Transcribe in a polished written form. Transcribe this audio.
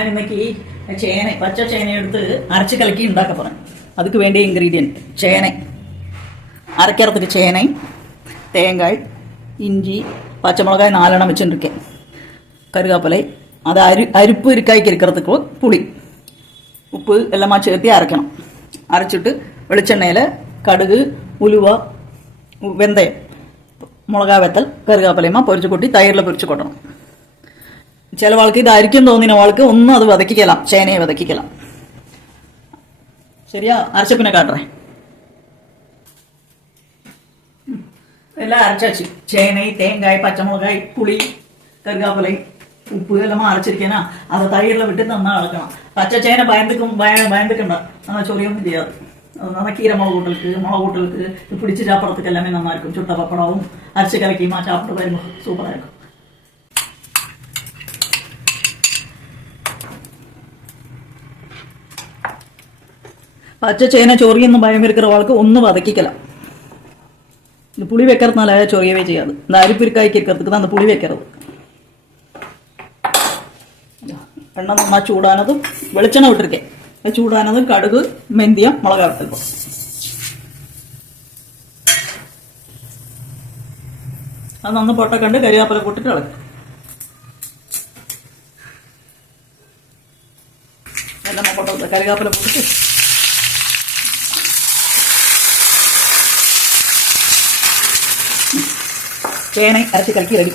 ഞാൻ ഇന്നേക്ക് ചേന പച്ച ചേന എടുത്ത് അരച്ച് കലക്കി ഉണ്ടാക്കാൻ പോறேன். அதுக்கு வேண்டிய இன்கிரீடியன்ட் சேனை அரைக்கிறதுக்கு சேனை, தேங்காய், இஞ்சி, பச்சை மிளகாய் 4 எண்ணம் வச்சுருக்கேன், கருகாப்பிலை, அது அரிப்பு இருக்காய்க்கு இருக்கிறதுக்கு புளி, உப்பு எல்லாமா சேர்த்து அரைக்கணும். அரைச்சிட்டு வெளிச்செண்ணெயில் கடுகு, உலுவா, வெந்தயம், மிளகா வெத்தல், கருகாப்பிலையுமா பொரிச்சு கொட்டி தயிரில் பொரிச்சு கொட்டணும். ചില ആൾക്ക് ഇത് അരിക്കും തോന്നിന ആൾക്ക് ഒന്നും അത് വതക്കിക്കലാം, ചേനയെ വതക്കിക്കലാം. ശരിയാ? അരച്ചപ്പിനെ കാട്ടറേ. എല്ലാം അരച്ചു ചേന, തേങ്ങായ്, പച്ചമുളകായ്, പുളി, കറുകാപ്പലൈ, ഉപ്പ് എല്ലാം അരച്ചിരിക്കാനാ. അത് തൈരിൽ വിട്ട് നന്നാ ഇളക്കണം. പച്ചച്ചേന ഭയந்துക്കണ്ട, ചൊറിയൊന്നും ചെയ്യാതെ നനക്കീര മുളക് കൂട്ടലുക്ക് പിടിച്ച് ചാപ്പടത്തേക്ക് എല്ലാമേ നന്നായിരിക്കും. ചുട്ട പപ്പടവും അരച്ച് കലക്കിയും ആ ചാപ്പിട്ട് വരുമ്പോൾ സൂപ്പറായിരിക്കും. பச்சை சேனை சொறியன்னு பயம் இருக்கிறவளுக்கு ஒன்றும் வதக்கிக்கலாம். இந்த புளி வைக்கிறதுனால சொறியவே செய்யாது. இந்த அரிப்பு இருக்காய்க்கு இருக்கிறதுக்கு தான் அந்த புளி வைக்கிறது. எண்ணெய் நன்னா ചൂടാനതും വെളിച്ചെണ്ണ വിട്ടിരിക്കേ. ചൂടാനതും കടുക്, മെന്തിയം, മുളക് വറ്റൽ. അത് നന്ന് പൊട്ടക്കണ്ട് കരിയാപ്പില കൂട്ടിട്ട് ഇളക്കും. എല്ലാം പൊട്ട കരിയാപ്പില കൂട്ടിട്ട് ചേന അരച്ച് കലക്കി റെഡി.